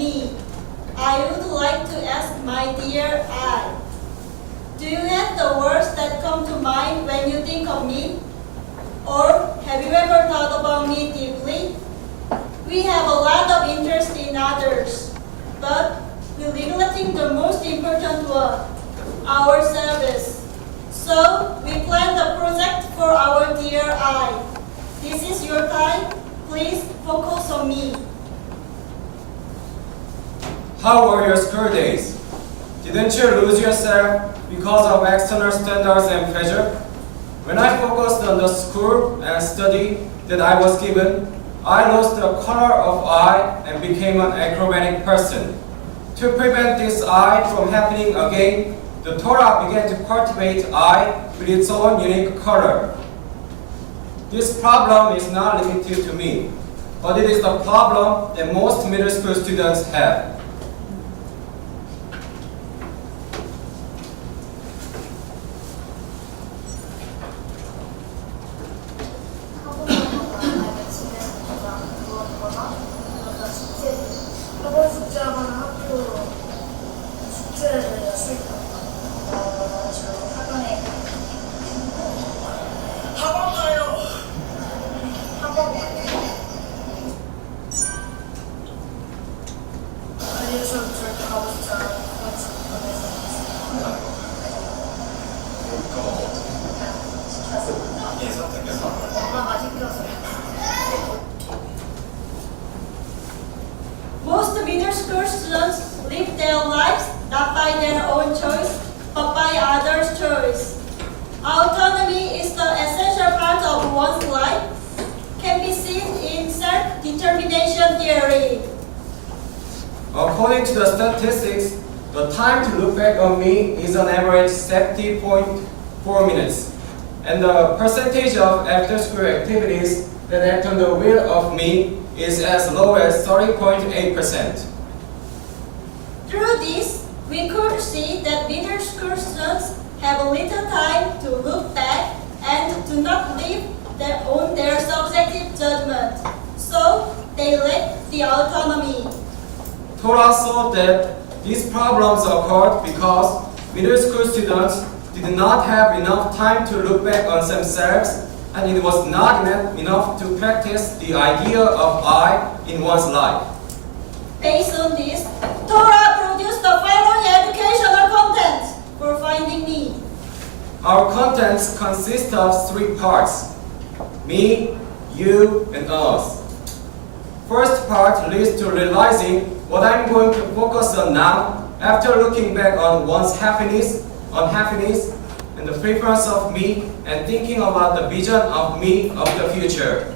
me. I would like to ask my dear I. Do you have the words that come to mind when you think of me? Or have you ever thought about me deeply? We have a lot of interest in others, but we're neglecting the most important one, ourselves. So we planned a project for our dear I. This is your time. Please focus on me. How were your school days? Didn't you lose yourself because of external standards and pressure? When I focused on the school and study that I was given, I lost the color of I and became an acrobatic person. To prevent this I from happening again, the Torah began to cultivate I with its own unique color. This problem is not limited to me, but it is the problem that most middle school students have. Most middle school students live their lives not by their own choice, but by others' choice. Autonomy is the essential part of one's life, can be seen in self-determination theory. According to the statistics, the time to look back on me is on average 70.4 minutes, and the percentage of after-school activities that act on the will of me is as low as 30.8%. Through this, we could see that middle school students have a little time to look back and do not live on their subjective judgment, so they lack the autonomy. Torah saw that these problems occurred because middle school students did not have enough time to look back on themselves, and it was not enough to practice the idea of I in one's life. Based on this, Torah produced the following educational content for finding me. Our contents consist of three parts: me, you, and us. First part leads to realizing what I'm going to focus on now after looking back on one's happiness, unhappiness, and the preference of me, and thinking about the vision of me of the future.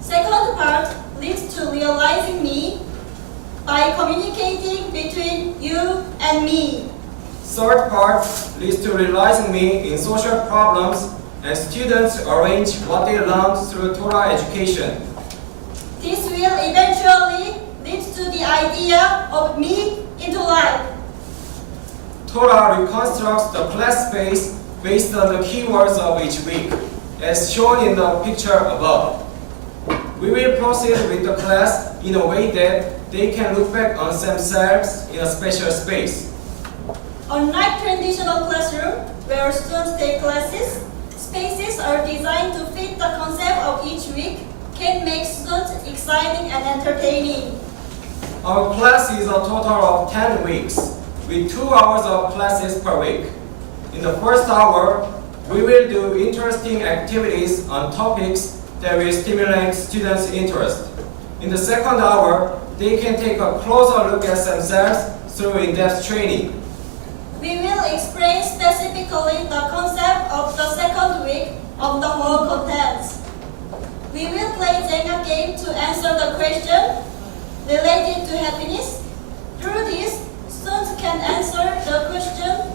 Second part leads to realizing me by communicating between you and me. Third part leads to realizing me in social problems, and students arrange what they learned through Torah education. This will eventually lead to the idea of me into life. Torah reconstructs the class space based on the keywords of each week, as shown in the picture above. We will proceed with the class in a way that they can look back on themselves in a special space. Unlike traditional classroom, where students take classes, spaces are designed to fit the concept of each week, can make students exciting and entertaining. Our class is a total of 10 weeks, with 2 hours of classes per week. In the first hour, we will do interesting activities on topics that will stimulate students' interest. In the second hour, they can take a closer look at themselves through in-depth training. We will explain specifically the concept of the second week of the whole contents. We will play Jenga game to answer the question related to happiness. Through this, students can answer the question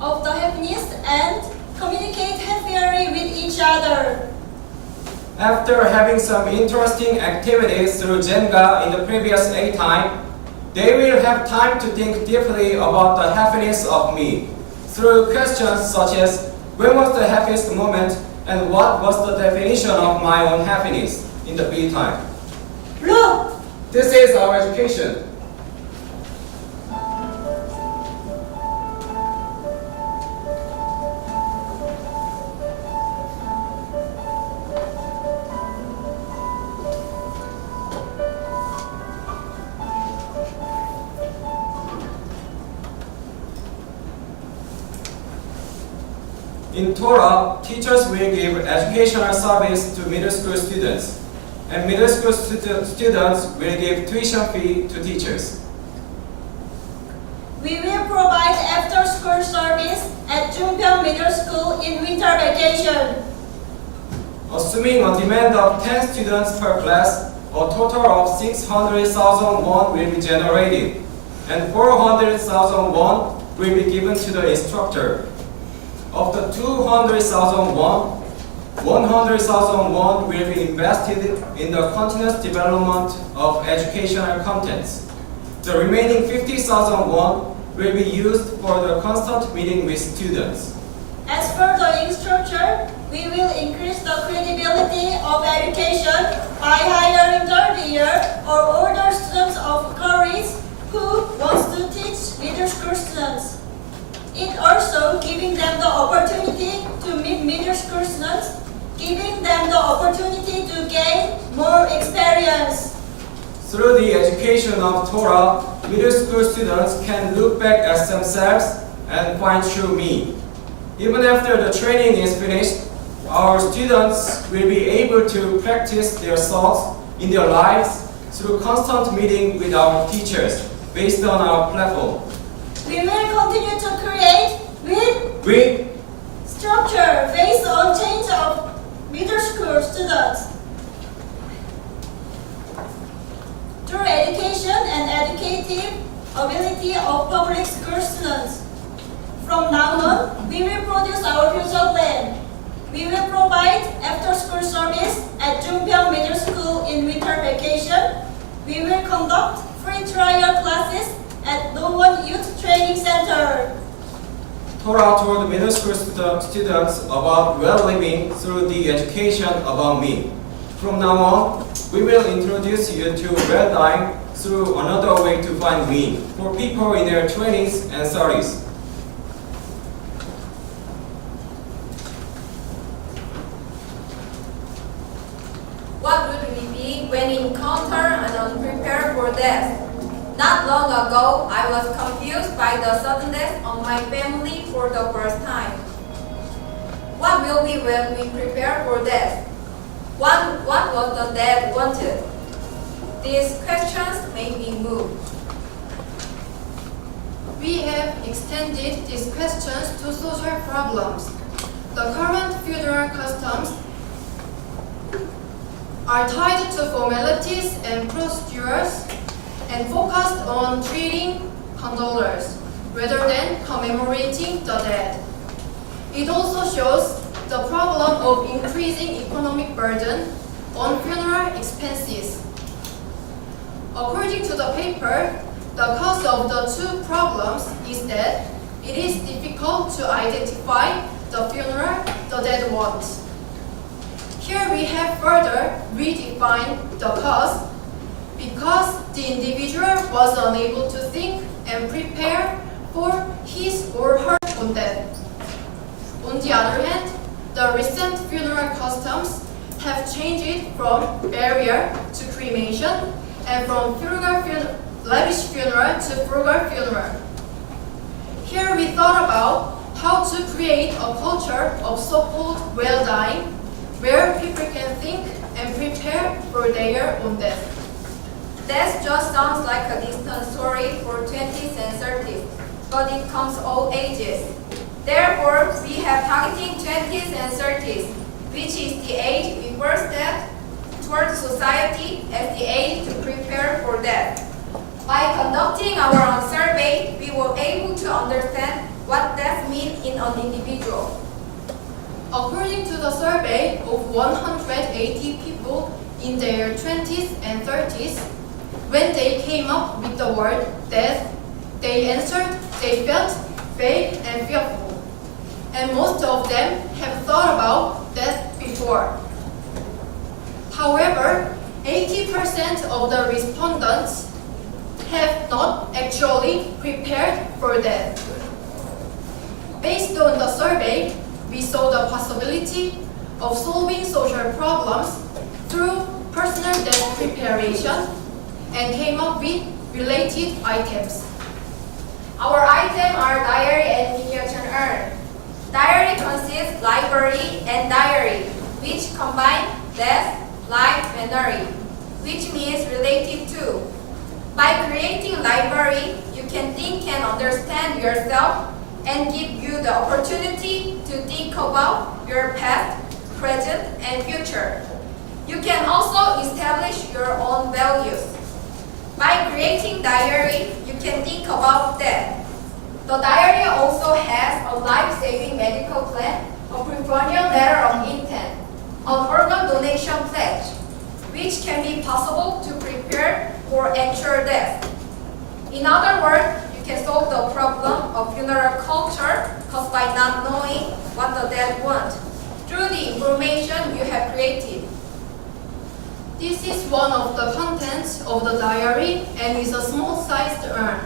of the happiness and communicate happier with each other. After having some interesting activities through Jenga in the previous 8 times, they will have time to think deeply about the happiness of me through questions such as when was the happiest moment and what was the definition of my own happiness in the B time. Look, This is our education. In Torah, teachers will give educational service to middle school students, and middle school students will give tuition fee to teachers. We will provide after-school service at Jungpyeong Middle School in winter vacation. Assuming a demand of 10 students per class, a total of 600,000 won will be generated, and 400,000 won will be given to the instructor. Of the 200,000 won, 100,000 won will be invested in the continuous development of educational contents. The remaining 50,000 won will be used for the constant meeting with students. As for the instructor, we will increase the credibility of education by hiring third year or older students of college who wants to teach middle school students. It also giving them the opportunity to meet middle school students, giving them the opportunity to gain more experience. Through the education of Torah, middle school students can look back at themselves and find true me. Even after the training is finished, our students will be able to practice their thoughts in their lives through constant meeting with our teachers based on our platform. We will continue to create with structure based on change of middle school students. Through education and educative ability of public school students. From now on, we will produce our future plan. We will provide after-school service at Jungpyeong Middle School in winter vacation. We will conduct free trial classes at Nowon Youth Training Center. Torah told middle school students about well-living through the education about me. From now on, we will introduce you to well-dying through another way to find me for people in their 20s and 30s. What would we be when we encounter and unprepared for death? Not long ago, I was confused by the sudden death of my family for the first time. What will be when we prepare for death? What was the dead wanted? These questions made me moved. We have extended these questions to social problems. The current funeral customs are tied to formalities and procedures and focused on treating condolers rather than commemorating the dead. It also shows the problem of increasing economic burden on funeral expenses. According to the paper, the cause of the two problems is that it is difficult to identify the funeral the dead wants. Here we have further redefined the cause because the individual was unable to think and prepare for his or her own death. On the other hand, the recent funeral customs have changed from burial to cremation and from lavish funeral to frugal funeral. Here we thought about how to create a culture of so-called well-dying where people can think and prepare for their own death. Death just sounds like a distant story for 20s and 30s, but it comes all ages. Therefore, we have targeting 20s and 30s, which is the age we first step towards society as the age to prepare for death. By conducting our own survey, we were able to understand what death means in an individual. According to the survey of 180 people in their 20s and 30s, when they came up with the word death, they answered they felt vague and fearful. And most of them have thought about death before. However, 80% 50% of the respondents have not actually prepared for death. Based on the survey, we saw the possibility of solving social problems through personal death preparation and came up with related items. Our items are diary and miniature urn. Diary consists library and diary, which combine death, life, memory, which means related to. By creating library, you can think and understand yourself and give you the opportunity to think about your past, present, and future. You can also establish your own values. By creating diary, you can think about death. The diary also has a life-saving medical plan, a preferential letter of intent, an organ donation pledge, which can be possible to prepare for actual death. In other words, you can solve the problem of funeral culture caused by not knowing what the dead want through the information you have created. This is one of the contents of the diary and is a small-sized urn.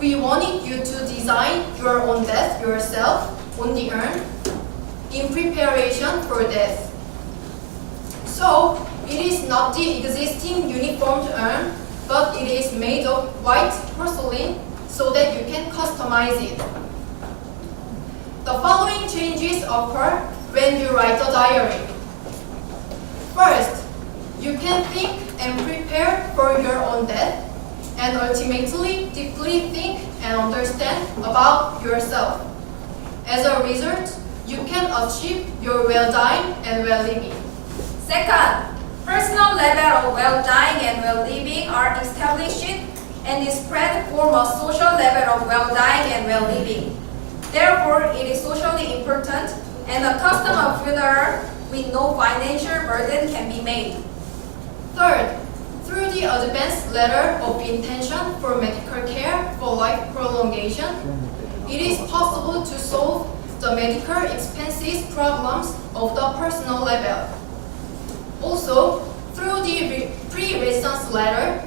We wanted you to design your own death yourself on the urn in preparation for death. So, it is not the existing uniformed urn, but it is made of white porcelain so that you can customize it. The following changes occur when you write a diary. First, you can think and prepare for your own death, and ultimately deeply think and understand about yourself. As a result, you can achieve your well-dying and well-living. Second, personal level of well-dying and well-living are established and is spread form a social level of well-dying and well-living. Therefore, it is socially important and a custom of funeral with no financial burden can be made. Third, through the advanced letter of intention for medical care for life prolongation, it is possible to solve the medical expenses problems of the personal level. Also, through the pre-resistance letter,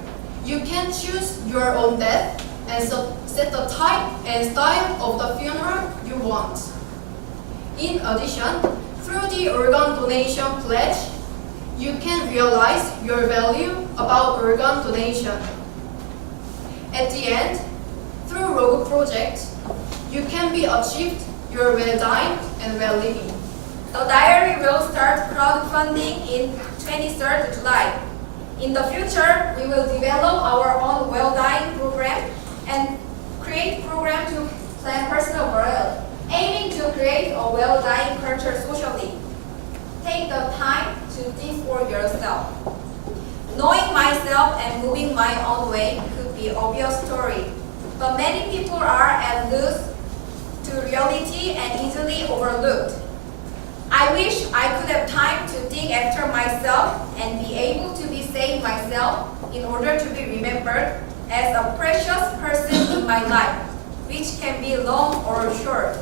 you can choose your own death and set the type and style of the funeral you want. In addition, through the organ donation pledge, you can realize your value about organ donation. At the end, through Rogue Project, you can be achieved your well-dying and well-living. The diary will start crowdfunding in 23rd July. In the future, we will develop our own well-dying program and create program to plan personal burial, aiming to create a well-dying culture socially. Take the time to think for yourself. Knowing myself and moving my own way could be an obvious story, but many people are at loose to reality and easily overlooked. I wish I could have time to think after myself and be able to be saved myself in order to be remembered as a precious person in my life, which can be long or short.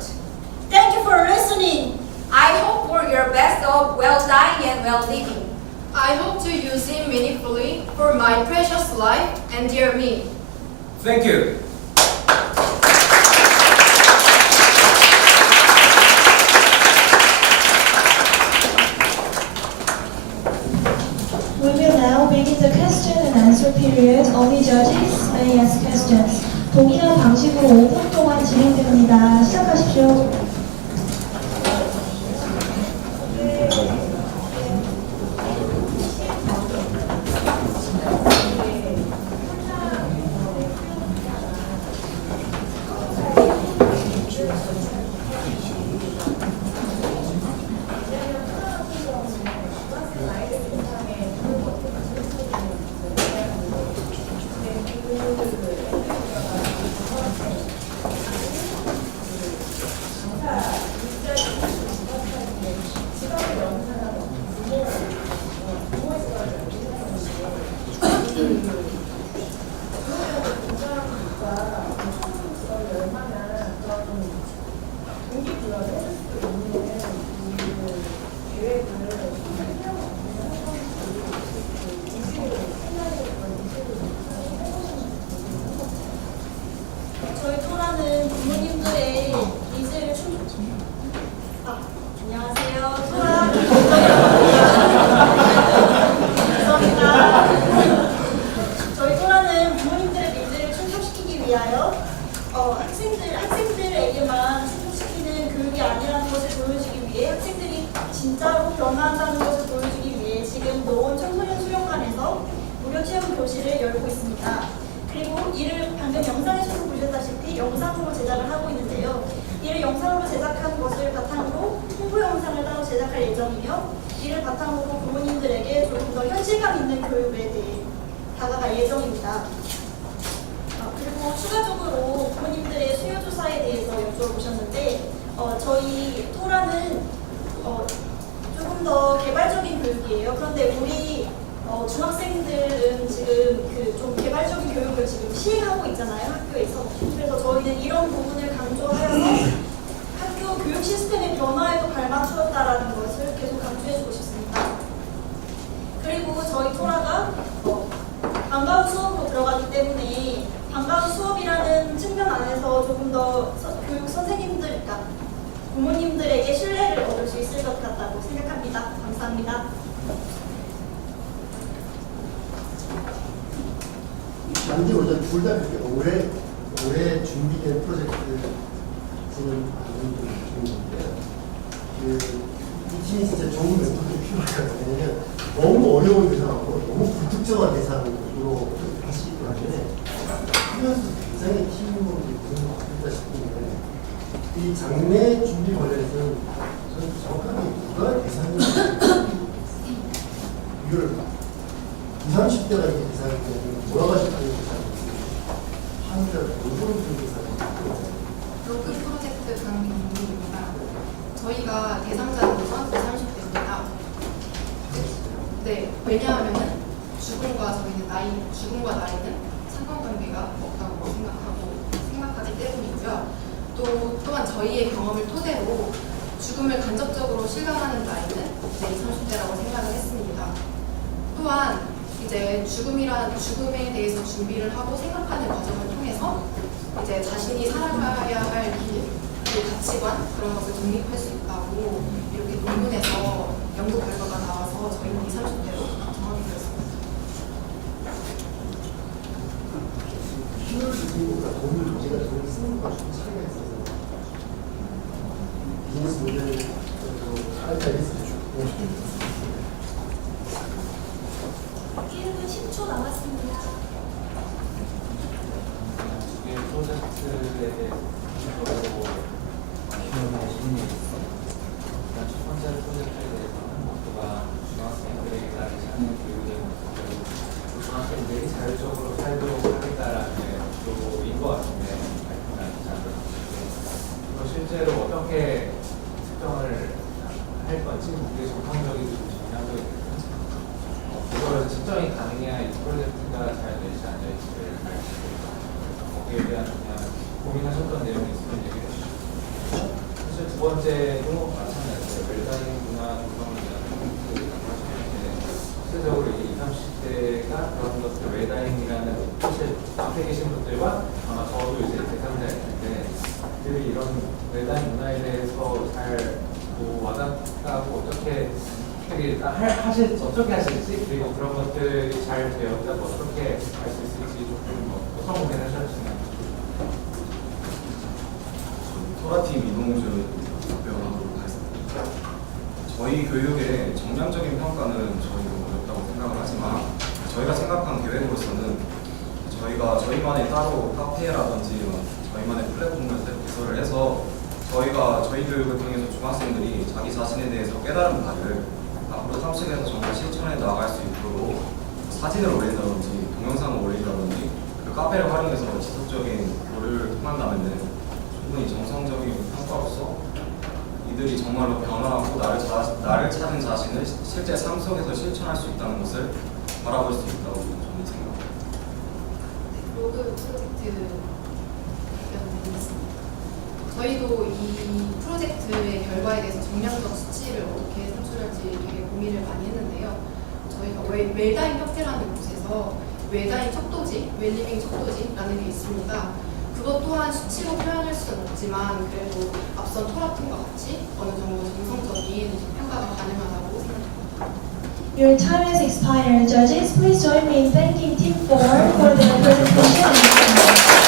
Thank you for listening. I hope for your best of well-dying and well-living. I hope to use it meaningfully for my precious life and dear me. Thank you. We will now begin the question and answer period. Only judges may ask questions. 동일한 방식으로 5분 동안 진행됩니다. 시작하십시오. 부모님들의 니즈를 안녕하세요. 토라. 죄송합니다. 저희 토라는 부모님들의 니즈를 충족시키기 위하여 학생들에게만 충족시키는 교육이 아니라는 것을 보여주기 위해 학생들이 진짜로 변화한다는 것을 보여주기 위해 지금 노원 청소년 수련관에서 무료 체험 교실을 열고 있습니다. 그리고 이를 방금 영상에서도 보셨다시피 영상으로 제작을 하고 있는데요. 이를 영상으로 제작한 것을 바탕으로 홍보 영상을 따로 제작할 예정이며 이를 바탕으로 부모님들에게 조금 더 현실감 있는 교육에 대해 다가갈 예정입니다. 그리고 추가적으로 부모님들의 수요조사에 대해서 여쭤보셨는데 저희 토라는 조금 더 개발적인 교육이에요. 그런데 우리 중학생들은 지금 그 좀 개발적인 교육을 지금 시행하고 있잖아요, 학교에서. 그래서 저희는 이런 부분을 강조하여서 학교 교육 시스템의 변화에도 발맞추었다라는 것을 계속 강조해주고 싶습니다. 그리고 저희 토라가 방과후 수업으로 들어가기 때문에 방과후 수업이라는 측면 안에서 조금 더 교육 선생님들, 그러니까 부모님들에게 신뢰를 얻을 수 있을 것 같다고 생각합니다. 감사합니다. 단기로 둘다 그렇게 올해 준비된 프로젝트는 많은 분이 중인데요. 이 팀이 진짜 좋은 멘토들이 필요할 것 같아요. 왜냐면 너무 어려운 대상하고 너무 불특정한 대상으로 하시기 때문에 하면서 굉장히 팀워크가 무슨 것 같다 싶은데 이 장래 준비 관련해서는 저는 정확하게 누가 대상이 이걸 20, 30대가 이게 대상이면 돌아가실 분이 대상이고 한자 공부를 준 대상이고 로그 프로젝트 강민입니다. 저희가 대상자는 우선 20, 30대입니다. 네, 왜냐하면은 죽음과 나이는 상관관계가 없다고 생각하기 때문이고요. 또한 저희의 경험을 토대로 죽음을 간접적으로 실감하는 나이는 이제 20, 30대라고 생각을 했습니다. 또한 이제 죽음에 대해서 준비를 하고 생각하는 과정을 통해서 이제 자신이 살아가야 할 길, 그 가치관 그런 것을 독립할 수 있다고 이렇게 논문에서 연구 결과가 나와서 저희는 20, 30대로 정하게 되었습니다. 힘을 주는 것과 제가 돈을 쓰는 것과 좀 차이가 있어서 비즈니스 모델을 알겠습니다. 1분 10초 남았습니다. 이 프로젝트에 대해서 기본적으로 질문이 있습니다. 일단 첫 번째 프로젝트에 대해서는 모두가 중학생들에게 나를 찾는 교육의 목적으로 중학생들이 자율적으로 살도록 하겠다라는 목표인 것 같은데 발표는 잘 그리고 실제로 어떻게 측정을 할 건지 그게 정상적이고 정량적이고 그걸 측정이 가능해야 이 프로젝트가 잘 될지 안 될지를 알 수 있습니다. 거기에 대한 그냥 고민하셨던 내용이 있으면 얘기해 주시죠. 사실 두 번째도 마찬가지예요. 웰다잉 문화 구성을 위한 하시는데 실질적으로 이 20, 30대가 그런 것들 웰다잉이라는 사실 앞에 계신 분들과 아마 저도 이제 대상자일 텐데 그들이 이런 웰다잉 문화에 대해서 잘 와닿다고 어떻게 어떻게 하실지 그리고 그런 것들이 잘 되었다고 어떻게 할 수 있을지 조금 성공을 하셨으면 토라팀 이동준 답변하도록 하겠습니다. 저희 교육의 정량적인 평가는 저희도 어렵다고 생각을 하지만 저희가 생각한 계획으로서는 저희만의 따로 카페라든지 저희만의 플랫폼을 개설을 해서 저희가 저희 교육을 통해서 중학생들이 자기 자신에 대해서 깨달은 바를 앞으로 탐색해서 정말 실천해 나갈 수 있도록 사진을 올린다든지 동영상을 올린다든지 그 카페를 활용해서 지속적인 교류를 통한다면 충분히 정성적인 평가로서 이들이 정말로 변화하고 나를 찾은 자신을 실제 삶 속에서 실천할 수 있다는 것을 바라볼 수 있다고 저는 생각합니다. 로그 프로젝트 답변드리겠습니다. 저희도 이 프로젝트의 결과에 대해서 정량적 수치를 어떻게 산출할지 되게 고민을 많이 했는데요. 저희가 웰다잉 협회라는 곳에서 웰다잉 척도지, 웰리빙 척도지라는 게 있습니다. 그 그것 또한 수치로 표현할 수는 없지만 그래도 앞선 토라팀과 같이 어느 정도 정성적인 평가가 가능하다고 생각합니다. Your time has expired. Judges, please join me in thanking Team 4 for their presentation.